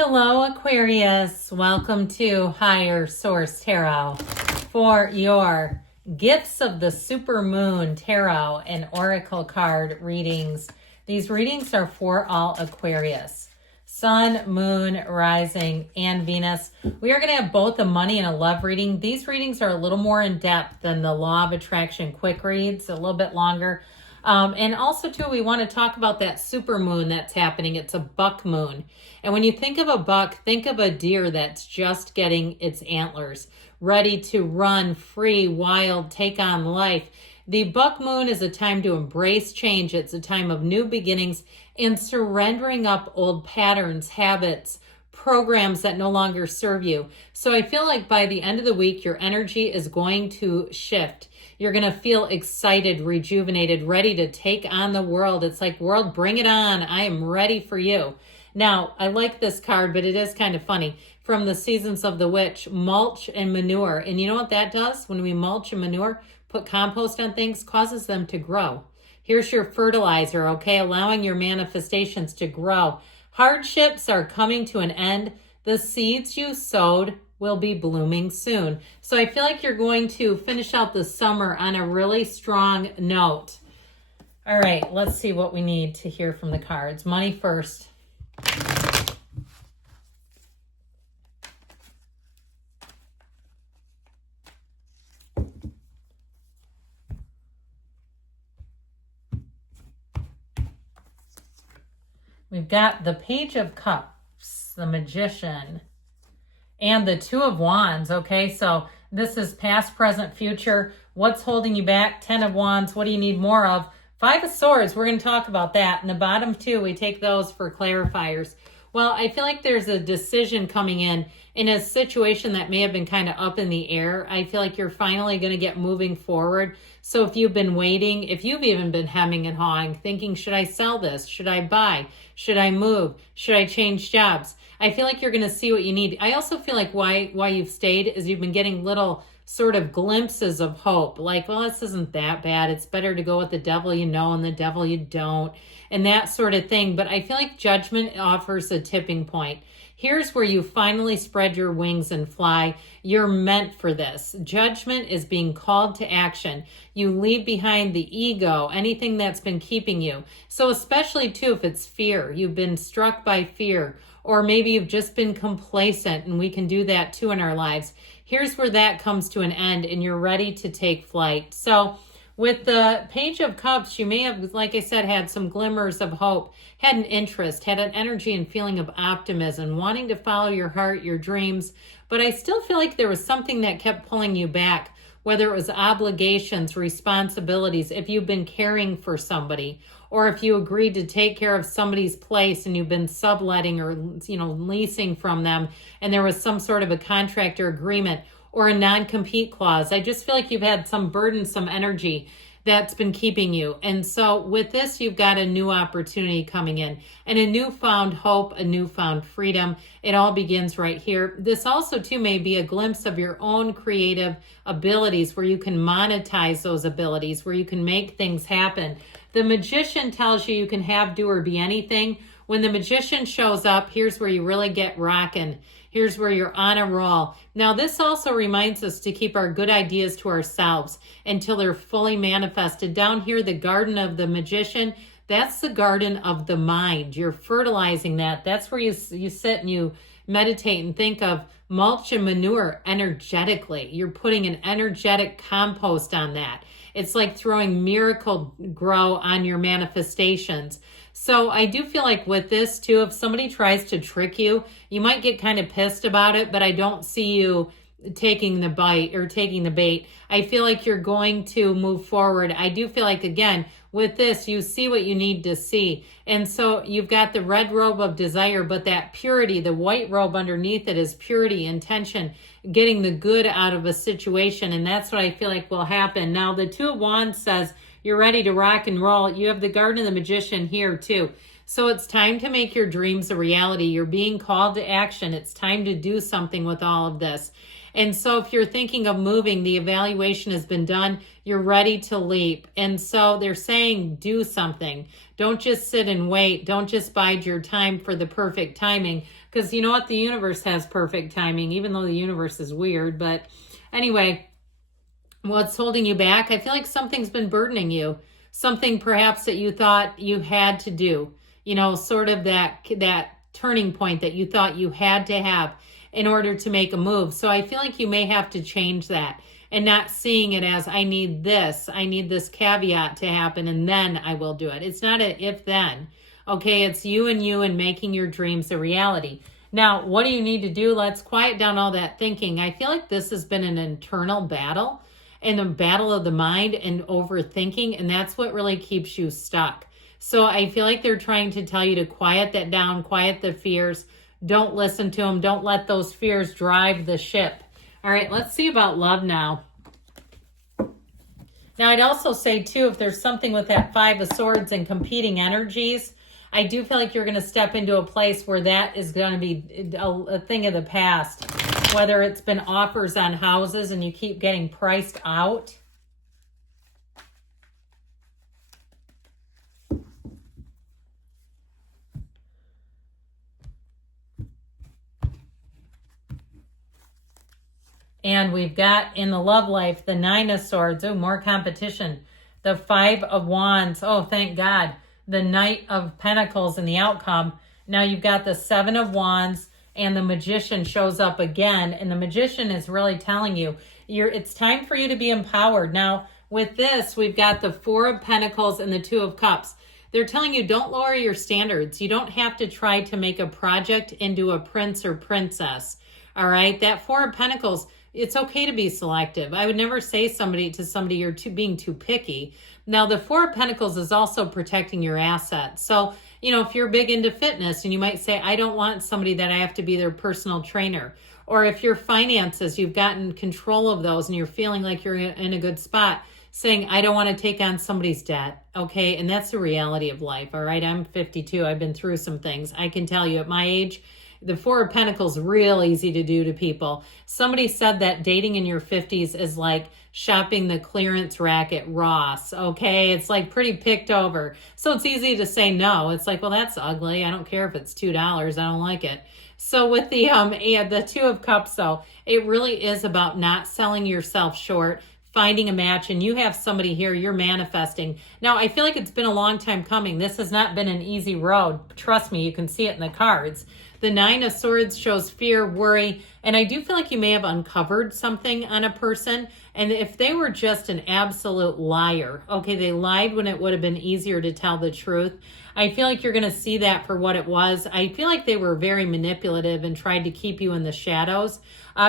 Hello, Aquarius. Welcome to Higher Source Tarot for your Gifts of the Supermoon Tarot and Oracle card readings. These readings are for all Aquarius. Sun, Moon, Rising, and Venus. We are going to have both a money and a love reading. These readings are a little more in depth than the Law of Attraction quick reads, a little bit longer. And also, too, we want to talk about that super moon that's happening. It's a buck moon. And when you think of a buck, think of a deer that's just getting its antlers, ready to run free, wild, take on life. The buck moon is a time to embrace change. It's a time of new beginnings and surrendering up old patterns, habits, programs that no longer serve you. So I feel like by the end of the week, your energy is going to shift. You're going to feel excited, rejuvenated, ready to take on the world. It's like, world, bring it on. I am ready for you. Now, I like this card, but it is kind of funny. From the Seasons of the Witch, mulch and manure. And you know what that does? When we mulch and manure, put compost on things, causes them to grow. Here's your fertilizer, okay? Allowing your manifestations to grow. Hardships are coming to an end. The seeds you sowed will be blooming soon. So I feel like you're going to finish out the summer on a really strong note. All right, let's see what we need to hear from the cards. Money first. We've got the Page of Cups, the Magician, and the Two of Wands, okay? So this is past, present, future. What's holding you back? 10 of Wands. What do you need more of? 5 of Swords. We're going to talk about that. And the bottom two, we take those for clarifiers. Well, I feel like there's a decision coming in a situation that may have been kind of up in the air. I feel like you're finally going to get moving forward. So if you've been waiting, if you've even been hemming and hawing, thinking, should I sell this? Should I buy? Should I move? Should I change jobs? I feel like you're going to see what you need. I also feel like why you've stayed is you've been getting little sort of glimpses of hope. Like, well, this isn't that bad. It's better to go with the devil you know and the devil you don't, and that sort of thing. But I feel like Judgment offers a tipping point. Here's where you finally spread your wings and fly. You're meant for this. Judgment is being called to action. You leave behind the ego, anything that's been keeping you. So especially too, if it's fear, you've been struck by fear, or maybe you've just been complacent, and we can do that too in our lives. Here's where that comes to an end and you're ready to take flight. So with the Page of Cups, you may have, like I said, had some glimmers of hope, had an interest, had an energy and feeling of optimism, wanting to follow your heart, your dreams. But I still feel like there was something that kept pulling you back, whether it was obligations, responsibilities, if you've been caring for somebody, or if you agreed to take care of somebody's place and you've been subletting or, leasing from them, and there was some sort of a contract or agreement or a non-compete clause. I just feel like you've had some burdensome energy that's been keeping you. And so with this, you've got a new opportunity coming in and a newfound hope, a newfound freedom. It all begins right here. This also too may be a glimpse of your own creative abilities, where you can monetize those abilities, where you can make things happen. The Magician tells you can have, do, or be anything. When the Magician shows up, here's where you really get rocking. Here's where you're on a roll. Now, this also reminds us to keep our good ideas to ourselves until they're fully manifested. Down here, the Garden of the Magician, that's the garden of the mind. You're fertilizing that. That's where you sit and you meditate and think of mulch and manure energetically. You're putting an energetic compost on that. It's like throwing Miracle Grow on your manifestations. So I do feel like with this too, if somebody tries to trick you, you might get kind of pissed about it, but I don't see you taking the bite or taking the bait. I feel like you're going to move forward. I do feel like, again, with this, you see what you need to see. And so you've got the red robe of desire, but that purity, the white robe underneath it is purity, intention, getting the good out of a situation. And that's what I feel like will happen. Now, the Two of Wands says you're ready to rock and roll. You have the Garden of the Magician here too. So it's time to make your dreams a reality. You're being called to action. It's time to do something with all of this. And so if you're thinking of moving, the evaluation has been done, you're ready to leap. And so they're saying do something. Don't just sit and wait. Don't just bide your time for the perfect timing, because you know what? The universe has perfect timing, even though the universe is weird. But anyway, what's holding you back? I feel like something's been burdening you. Something perhaps that you thought you had to do, you know, sort of that turning point that you thought you had to have in order to make a move. So I feel like you may have to change that and not seeing it as I need this caveat to happen and then I will do it. It's not a if then. Okay, it's you and making your dreams a reality. Now, what do you need to do? Let's quiet down all that thinking. I feel like this has been an internal battle and a battle of the mind and overthinking, and that's what really keeps you stuck. So I feel like they're trying to tell you to quiet that down, quiet the fears. Don't listen to them. Don't let those fears drive the ship. All right, let's see about love now. Now, I'd also say, too, if there's something with that Five of Swords and competing energies, I do feel like you're going to step into a place where that is going to be a thing of the past. Whether it's been offers on houses and you keep getting priced out. And we've got in the love life, the Nine of Swords. Oh, more competition. The Five of Wands. Oh, thank God. The Knight of Pentacles and the outcome. Now you've got the Seven of Wands and the Magician shows up again. And the Magician is really telling you, it's time for you to be empowered. Now, with this, we've got the Four of Pentacles and the Two of Cups. They're telling you don't lower your standards. You don't have to try to make a project into a prince or princess. All right? That Four of Pentacles, it's okay to be selective. I would never say to somebody you're being too picky. Now, the Four of Pentacles is also protecting your assets. So, you know, if you're big into fitness and you might say, I don't want somebody that I have to be their personal trainer. Or if your finances, you've gotten control of those and you're feeling like you're in a good spot, saying, I don't want to take on somebody's debt. Okay. And that's the reality of life. All right. I'm 52. I've been through some things. I can tell you at my age, the Four of Pentacles real easy to do to people. Somebody said that dating in your 50s is like shopping the clearance rack at Ross. Okay, it's like pretty picked over. So it's easy to say no. It's like, well, that's ugly. I don't care if it's $2. I don't like it. So with the Two of Cups, though, it really is about not selling yourself short, finding a match, and you have somebody here you're manifesting. Now, I feel like it's been a long time coming. This has not been an easy road. Trust me, you can see it in the cards. The Nine of Swords shows fear, worry, and I do feel like you may have uncovered something on a person. And if they were just an absolute liar, okay, they lied when it would have been easier to tell the truth. I feel like you're going to see that for what it was. I feel like they were very manipulative and tried to keep you in the shadows.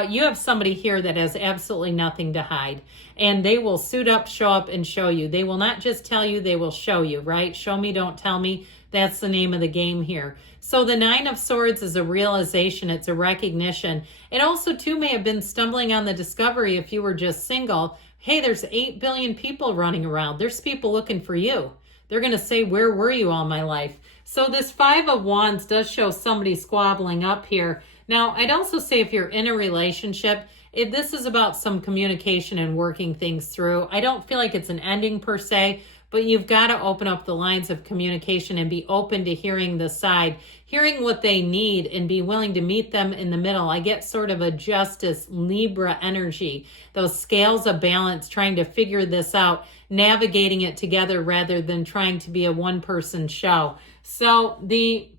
You have somebody here that has absolutely nothing to hide. And they will suit up, show up, and show you. They will not just tell you, they will show you, right? Show me, don't tell me. That's the name of the game here. So the Nine of Swords is a realization. It's a recognition. It also, too, may have been stumbling on the discovery if you were just single. Hey, there's 8 billion people running around. There's people looking for you. They're going to say, where were you all my life? So this Five of Wands does show somebody squabbling up here. Now, I'd also say if you're in a relationship, this is about some communication and working things through. I don't feel like it's an ending per se, but you've got to open up the lines of communication and be open to hearing the side, hearing what they need and be willing to meet them in the middle. I get sort of a Justice Libra energy, those scales of balance, trying to figure this out, navigating it together rather than trying to be a one-person show. So the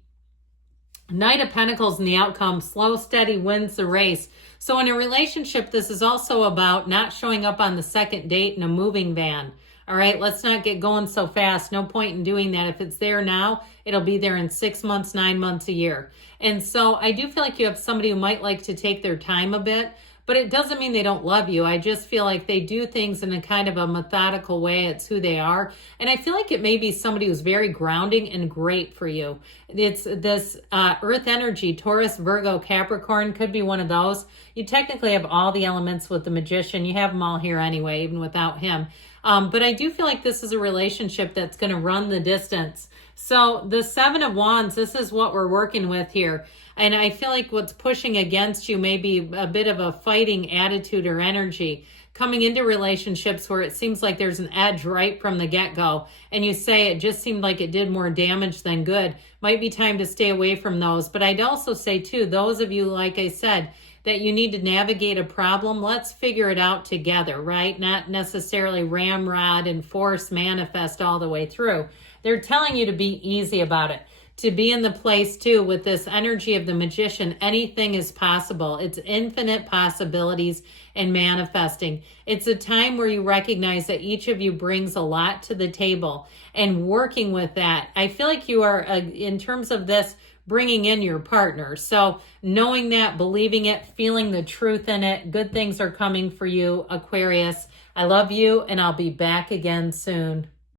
Knight of Pentacles and the outcome, slow, steady wins the race. So in a relationship, this is also about not showing up on the second date in a moving van. All right, let's not get going so fast. No point in doing that. If it's there now, it'll be there in 6 months, 9 months, a year. And so I do feel like you have somebody who might like to take their time a bit, but it doesn't mean they don't love you. I just feel like they do things in a kind of a methodical way. It's who they are. And I feel like it may be somebody who's very grounding and great for you. It's this earth energy, Taurus, Virgo, Capricorn, could be one of those. You technically have all the elements with the Magician. You have them all here anyway, even without him. But I do feel like this is a relationship that's going to run the distance. So the Seven of Wands, this is what we're working with here. And I feel like what's pushing against you may be a bit of a fighting attitude or energy coming into relationships where it seems like there's an edge right from the get-go. And you say it just seemed like it did more damage than good. Might be time to stay away from those. But I'd also say too, those of you, like I said, that you need to navigate a problem, let's figure it out together, right? Not necessarily ramrod and force manifest all the way through. They're telling you to be easy about it, to be in the place too with this energy of the Magician. Anything is possible. It's infinite possibilities and manifesting. It's a time where you recognize that each of you brings a lot to the table and working with that. I feel like you are, in terms of this, bringing in your partner. So knowing that, believing it, feeling the truth in it, good things are coming for you, Aquarius. I love you, and I'll be back again soon.